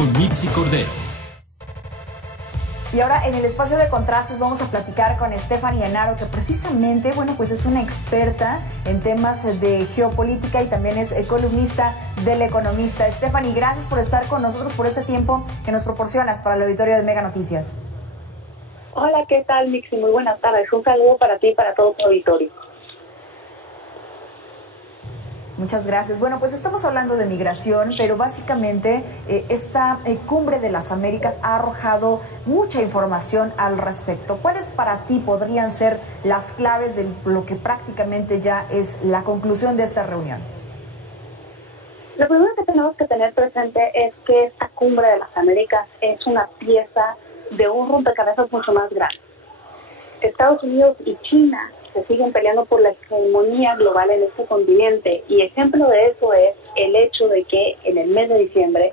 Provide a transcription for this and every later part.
con Mitzi Cordero. Y ahora en el espacio de contrastes vamos a platicar con Stephanie Enaro, que precisamente, pues es una experta en temas de geopolítica y también es columnista del Economista. Stephanie, gracias por estar con nosotros, por este tiempo que nos proporcionas para el auditorio de Mega Noticias. Hola, ¿qué tal, Mixi? Muy buenas tardes. Un saludo para ti y para todo tu auditorio. Muchas gracias. Pues estamos hablando de migración, pero básicamente esta Cumbre de las Américas ha arrojado mucha información al respecto. ¿Cuáles para ti podrían ser las claves de lo que prácticamente ya es la conclusión de esta reunión? Lo primero que tenemos que tener presente es que esta Cumbre de las Américas es una pieza de un rompecabezas mucho más grande. Estados Unidos y China se siguen peleando por la hegemonía global en este continente, y ejemplo de eso es el hecho de que en el mes de diciembre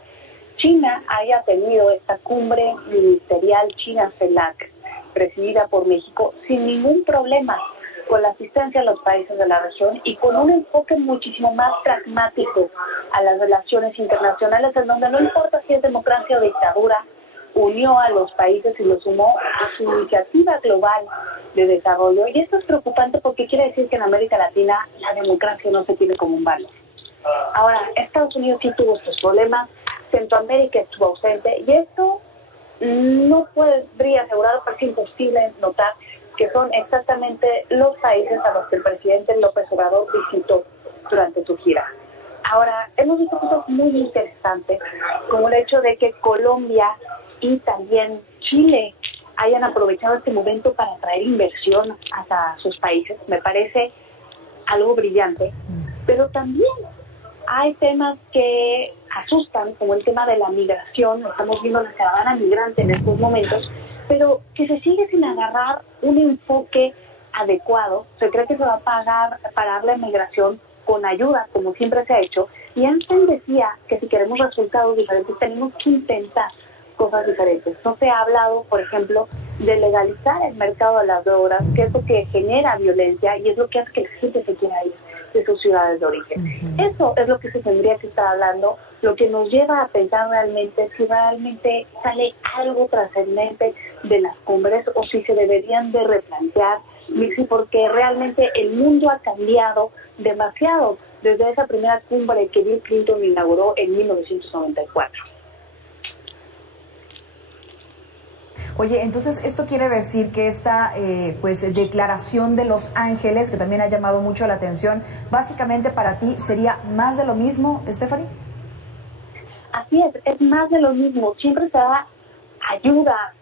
China haya tenido esta cumbre ministerial China-CELAC presidida por México sin ningún problema, con la asistencia de los países de la región y con un enfoque muchísimo más pragmático a las relaciones internacionales, en donde no importa si es democracia o dictadura, unió a los países y los sumó a su iniciativa global de desarrollo. Y esto es preocupante porque quiere decir que en América Latina la democracia no se tiene como un valor. Ahora, Estados Unidos sí tuvo estos problemas, Centroamérica estuvo ausente, y esto no podría asegurar, pero es imposible notar que son exactamente los países a los que el presidente López Obrador visitó durante su gira. Ahora, hemos visto cosas muy interesantes, como el hecho de que Colombia y también Chile hayan aprovechado este momento para traer inversión hacia sus países. Me parece algo brillante, pero también hay temas que asustan, como el tema de la migración. Estamos viendo la caravana migrante en estos momentos, pero que se sigue sin agarrar un enfoque adecuado. Se cree que se va a parar la migración con ayuda, como siempre se ha hecho, y Einstein decía que si queremos resultados diferentes tenemos que intentar cosas diferentes. No se ha hablado, por ejemplo, de legalizar el mercado de las drogas, que es lo que genera violencia y es lo que hace que la gente se quiera ir de sus ciudades de origen. Eso es lo que se tendría que estar hablando, lo que nos lleva a pensar realmente si realmente sale algo trascendente de las cumbres o si se deberían de replantear, porque realmente el mundo ha cambiado demasiado desde esa primera cumbre que Bill Clinton inauguró en 1994. Oye, entonces esto quiere decir que esta declaración de Los Ángeles, que también ha llamado mucho la atención, básicamente para ti sería más de lo mismo, Stephanie. Así es más de lo mismo. Siempre se da ayuda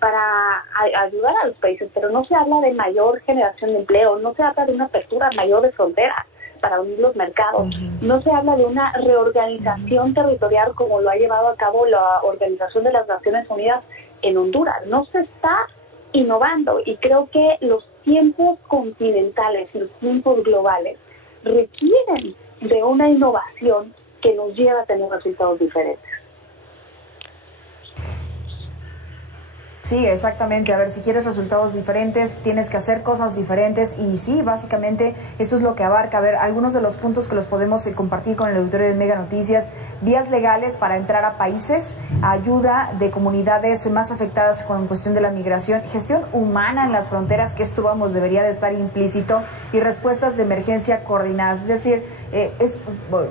para ayudar a los países, pero no se habla de mayor generación de empleo, no se habla de una apertura mayor de fronteras para unir los mercados, no se habla de una reorganización territorial como lo ha llevado a cabo la Organización de las Naciones Unidas en Honduras. No se está innovando, y creo que los tiempos continentales y los tiempos globales requieren de una innovación que nos lleva a tener resultados diferentes. Sí, exactamente. A ver, si quieres resultados diferentes, tienes que hacer cosas diferentes. Y sí, básicamente esto es lo que abarca. A ver, algunos de los puntos que los podemos compartir con el auditorio de Mega Noticias: vías legales para entrar a países, ayuda de comunidades más afectadas con cuestión de la migración, gestión humana en las fronteras, que esto, debería de estar implícito, y respuestas de emergencia coordinadas. Es decir,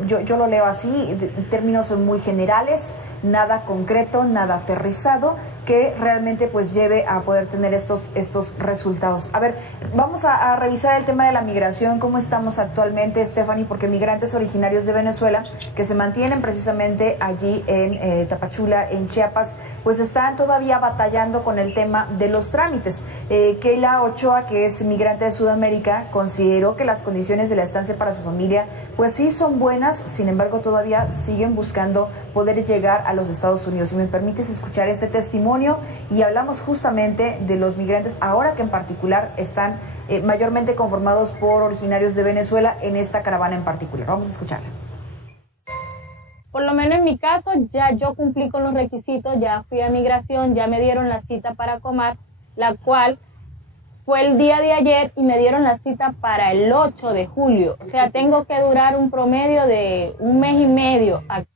yo lo leo así, en términos muy generales, nada concreto, nada aterrizado, que realmente lleve a poder tener estos resultados. A ver, vamos a revisar el tema de la migración, cómo estamos actualmente, Stephanie, porque migrantes originarios de Venezuela que se mantienen precisamente allí en Tapachula, en Chiapas, están todavía batallando con el tema de los trámites. Keila Ochoa, que es migrante de Sudamérica, consideró que las condiciones de la estancia para su familia sí son buenas, sin embargo todavía siguen buscando poder llegar a los Estados Unidos. Si me permites escuchar este testimonio, y hablamos justamente de los migrantes ahora que en particular están mayormente conformados por originarios de Venezuela en esta caravana en particular. Vamos a escucharla. Por lo menos en mi caso, ya yo cumplí con los requisitos, ya fui a migración, ya me dieron la cita para Comar, la cual fue el día de ayer, y me dieron la cita para el 8 de julio. O sea, tengo que durar un promedio de 1 mes y medio aquí.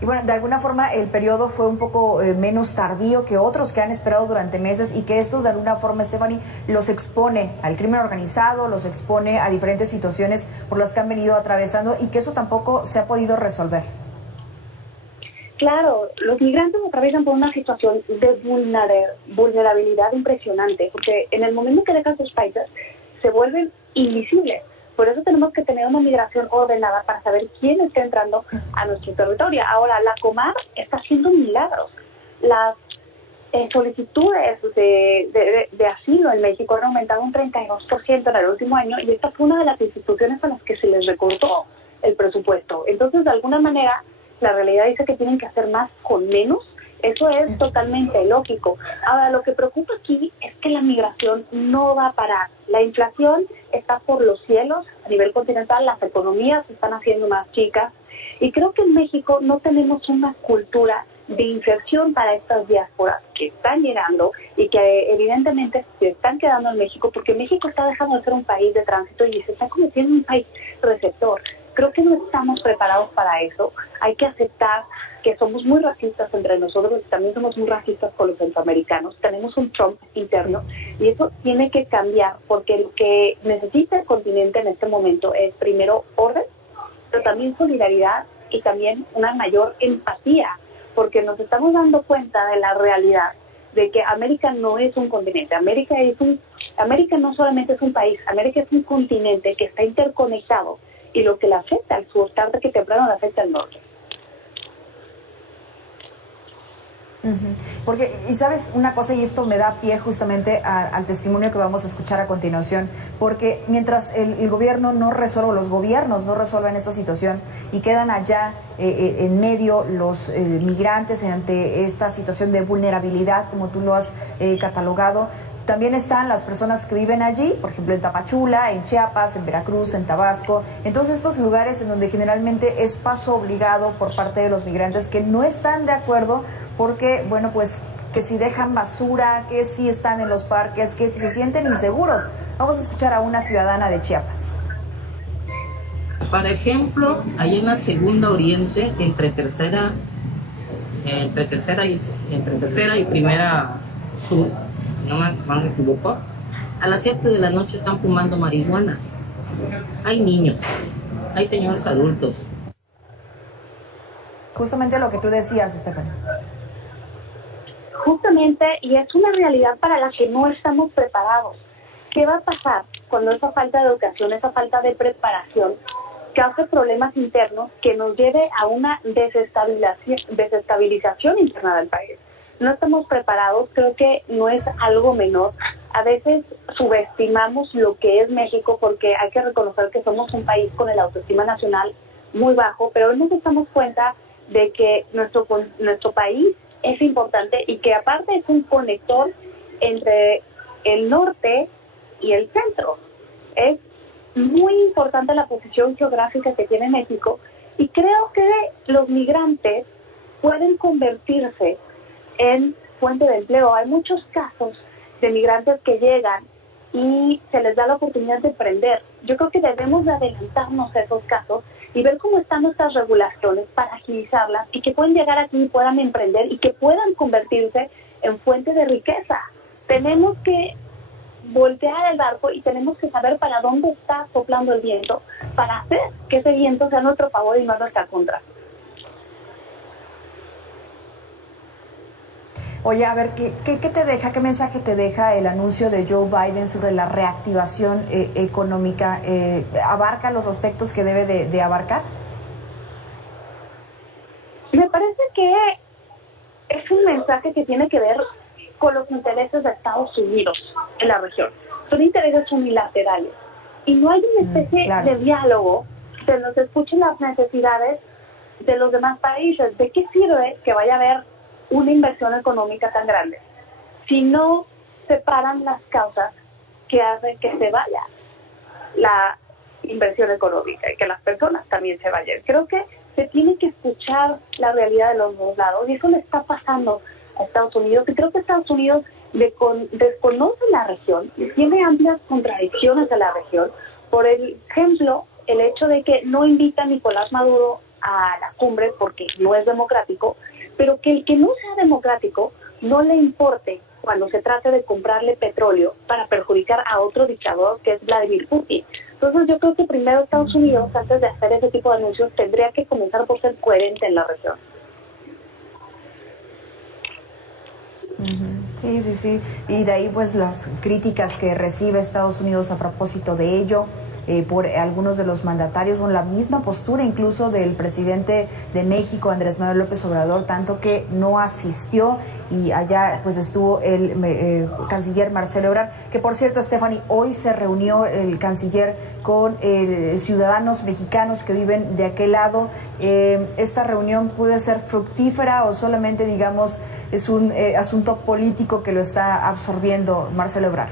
Y bueno, de alguna forma el periodo fue un poco menos tardío que otros que han esperado durante meses y que estos de alguna forma, Stephanie, los expone al crimen organizado, los expone a diferentes situaciones por las que han venido atravesando y que eso tampoco se ha podido resolver. Claro, los migrantes atraviesan por una situación de vulnerabilidad impresionante, porque en el momento que dejan sus países se vuelven invisibles. Por eso tenemos que tener una migración ordenada para saber quién está entrando a nuestro territorio. Ahora, la Comar está haciendo milagros. Las solicitudes de asilo en México han aumentado un 32% en el último año y esta fue una de las instituciones a las que se les recortó el presupuesto. Entonces, de alguna manera, la realidad dice que tienen que hacer más con menos. Eso es totalmente lógico. Ahora, lo que preocupa aquí es que la migración no va a parar. La inflación está por los cielos a nivel continental, las economías se están haciendo más chicas y creo que en México no tenemos una cultura de inserción para estas diásporas que están llegando y que evidentemente se están quedando en México porque México está dejando de ser un país de tránsito y se está convirtiendo en un país receptor. Creo que no estamos preparados para eso. Hay que aceptar que somos muy racistas entre nosotros y también somos muy racistas con los centroamericanos. Tenemos un Trump interno y eso tiene que cambiar porque lo que necesita el continente en este momento es primero orden, pero también solidaridad y también una mayor empatía, porque nos estamos dando cuenta de la realidad de que América no es un continente. América no solamente es un país, América es un continente que está interconectado. Y lo que le afecta al sur, tarde que temprano le afecta al norte. Porque, y sabes una cosa, y esto me da pie justamente al testimonio que vamos a escuchar a continuación, porque mientras el gobierno no resuelva, los gobiernos no resuelvan esta situación y quedan allá en medio los migrantes ante esta situación de vulnerabilidad, como tú lo has catalogado, también están las personas que viven allí, por ejemplo en Tapachula, en Chiapas, en Veracruz, en Tabasco, en todos estos lugares en donde generalmente es paso obligado por parte de los migrantes que no están de acuerdo porque, bueno, pues que si dejan basura, que si están en los parques, que si se sienten inseguros. Vamos a escuchar a una ciudadana de Chiapas. Por ejemplo, hay en la segunda oriente, entre tercera y primera sur, no me equivoco, a las 7 de la noche están fumando marihuana. Hay niños, hay señores adultos. Justamente lo que tú decías, Stephanie. Justamente, y es una realidad para la que no estamos preparados. ¿Qué va a pasar cuando esa falta de educación, esa falta de preparación cause problemas internos que nos lleve a una desestabilización interna del país? No estamos preparados, creo que no es algo menor. A veces subestimamos lo que es México porque hay que reconocer que somos un país con el autoestima nacional muy bajo, pero hoy nos damos cuenta de que nuestro país es importante y que aparte es un conector entre el norte y el centro. Es muy importante la posición geográfica que tiene México y creo que los migrantes pueden convertirse en fuente de empleo. Hay muchos casos de migrantes que llegan y se les da la oportunidad de emprender. Yo creo que debemos de adelantarnos a esos casos y ver cómo están nuestras regulaciones para agilizarlas y que puedan llegar aquí y puedan emprender y que puedan convertirse en fuente de riqueza. Tenemos que voltear el barco y tenemos que saber para dónde está soplando el viento para hacer que ese viento sea a nuestro favor y no a nuestra contra. Oye, a ver, ¿qué te deja, qué mensaje te deja el anuncio de Joe Biden sobre la reactivación económica? ¿Abarca los aspectos que debe de abarcar? Me parece que es un mensaje que tiene que ver con los intereses de Estados Unidos en la región. Son intereses unilaterales. Y no hay una especie de diálogo que nos escuchen las necesidades de los demás países. ¿De qué sirve que vaya a haber una inversión económica tan grande si no separan las causas que hacen que se vaya la inversión económica y que las personas también se vayan? Creo que se tiene que escuchar la realidad de los dos lados y eso le está pasando a Estados Unidos y creo que Estados Unidos desconoce la región y tiene amplias contradicciones en la región. Por ejemplo, el hecho de que no invita a Nicolás Maduro a la cumbre porque no es democrático, pero que el que no sea democrático no le importe cuando se trate de comprarle petróleo para perjudicar a otro dictador que es Vladimir Putin. Entonces yo creo que primero Estados Unidos, antes de hacer ese tipo de anuncios, tendría que comenzar por ser coherente en la región. Sí, sí, sí. Y de ahí pues las críticas que recibe Estados Unidos a propósito de ello por algunos de los mandatarios, bueno, la misma postura incluso del presidente de México, Andrés Manuel López Obrador, tanto que no asistió y allá pues estuvo el canciller Marcelo Ebrard, que por cierto, Stephanie, hoy se reunió el canciller con ciudadanos mexicanos que viven de aquel lado. ¿Esta reunión puede ser fructífera o solamente, digamos, es un asunto político que lo está absorbiendo Marcelo Ebrard?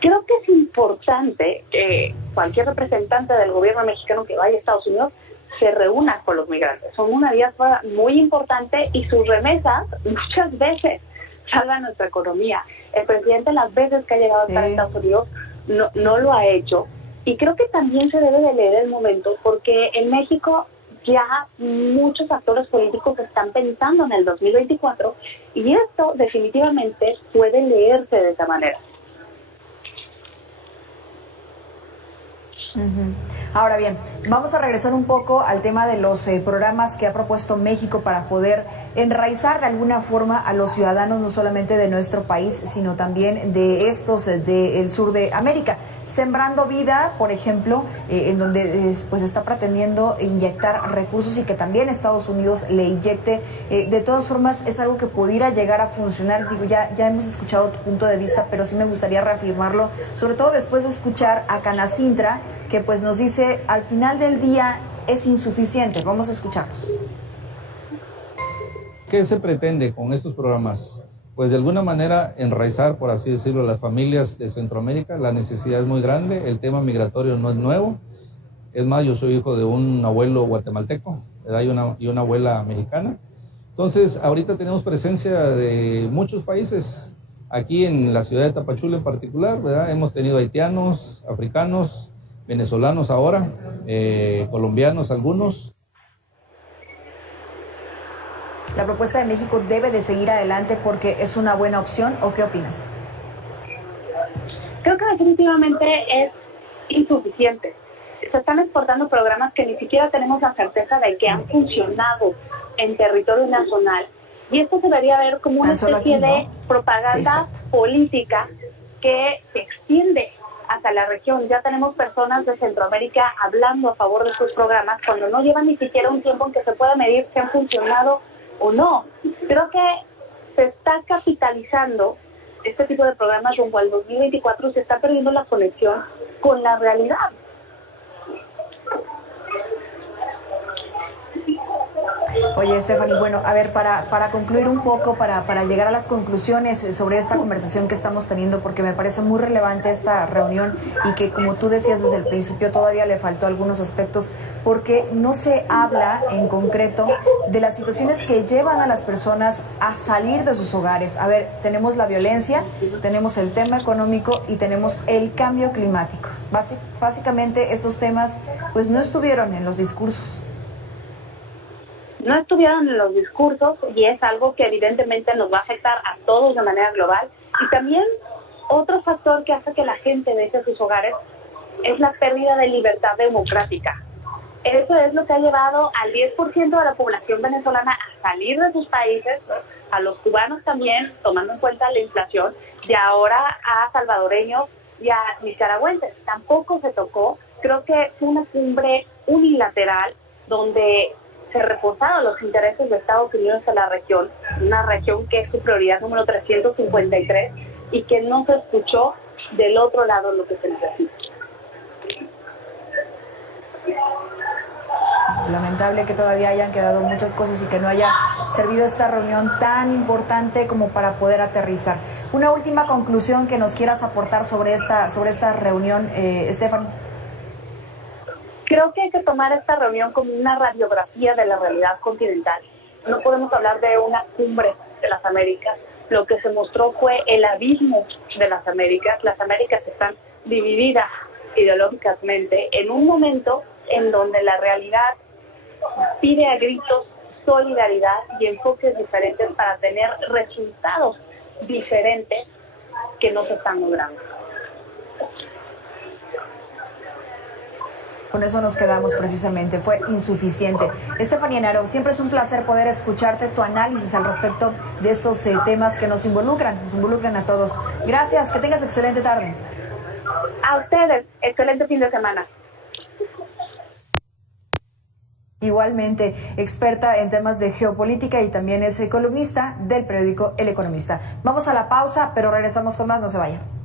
Creo que es importante que cualquier representante del gobierno mexicano que vaya a Estados Unidos se reúna con los migrantes. Son una diáspora muy importante y sus remesas muchas veces salvan nuestra economía. El presidente las veces que ha llegado a estar en Estados Unidos no lo ha hecho. Y creo que también se debe de leer el momento, porque en México ya muchos actores políticos están pensando en el 2024 y esto definitivamente puede leerse de esa manera. Ahora bien, vamos a regresar un poco al tema de los programas que ha propuesto México para poder enraizar de alguna forma a los ciudadanos, no solamente de nuestro país, sino también de estos del sur de América. Sembrando Vida, por ejemplo, en donde pues está pretendiendo inyectar recursos y que también Estados Unidos le inyecte. De todas formas, es algo que pudiera llegar a funcionar. Digo, ya hemos escuchado tu punto de vista, pero sí me gustaría reafirmarlo, sobre todo después de escuchar a Canacintra, que pues nos dice, al final del día es insuficiente. Vamos a escucharlos. ¿Qué se pretende con estos programas? Pues de alguna manera enraizar, por así decirlo, a las familias de Centroamérica. La necesidad es muy grande, el tema migratorio no es nuevo. Es más, yo soy hijo de un abuelo guatemalteco, ¿verdad? y una abuela mexicana. Entonces, ahorita tenemos presencia de muchos países. Aquí en la ciudad de Tapachula en particular, ¿verdad? Hemos tenido haitianos, africanos, venezolanos ahora, colombianos algunos. ¿La propuesta de México debe de seguir adelante porque es una buena opción o qué opinas? Creo que definitivamente es insuficiente. Se están exportando programas que ni siquiera tenemos la certeza de que han funcionado en territorio nacional. Y esto se debería ver como una especie de propaganda política que se extiende hasta la región. Ya tenemos personas de Centroamérica hablando a favor de estos programas cuando no llevan ni siquiera un tiempo en que se pueda medir si han funcionado o no. Creo que se está capitalizando este tipo de programas rumbo al 2024, se está perdiendo la conexión con la realidad. Oye, Stephanie, bueno, a ver, para concluir un poco, para llegar a las conclusiones sobre esta conversación que estamos teniendo, porque me parece muy relevante esta reunión y que, como tú decías desde el principio, todavía le faltó algunos aspectos, porque no se habla en concreto de las situaciones que llevan a las personas a salir de sus hogares. A ver, tenemos la violencia, tenemos el tema económico y tenemos el cambio climático. Básicamente estos temas pues no estuvieron en los discursos. No estuvieron en los discursos y es algo que evidentemente nos va a afectar a todos de manera global. Y también otro factor que hace que la gente deje sus hogares es la pérdida de libertad democrática. Eso es lo que ha llevado al 10% de la población venezolana a salir de sus países, ¿no? A los cubanos también, tomando en cuenta la inflación, y ahora a salvadoreños y a nicaragüenses. Tampoco se tocó. Creo que fue una cumbre unilateral donde se reforzaron los intereses de Estados Unidos en la región, una región que es su prioridad número 353 y que no se escuchó del otro lado lo que se necesita. Lamentable que todavía hayan quedado muchas cosas y que no haya servido esta reunión tan importante como para poder aterrizar. Una última conclusión que nos quieras aportar sobre esta reunión, Stephanie. Creo que hay que tomar esta reunión como una radiografía de la realidad continental. No podemos hablar de una cumbre de las Américas. Lo que se mostró fue el abismo de las Américas. Las Américas están divididas ideológicamente en un momento en donde la realidad pide a gritos solidaridad y enfoques diferentes para tener resultados diferentes que no se están logrando. Con eso nos quedamos precisamente, fue insuficiente. Estefanía Naro, siempre es un placer poder escucharte, tu análisis al respecto de estos temas que nos involucran a todos. Gracias, que tengas excelente tarde. A ustedes, excelente fin de semana. Igualmente, experta en temas de geopolítica y también es columnista del periódico El Economista. Vamos a la pausa, pero regresamos con más, no se vayan.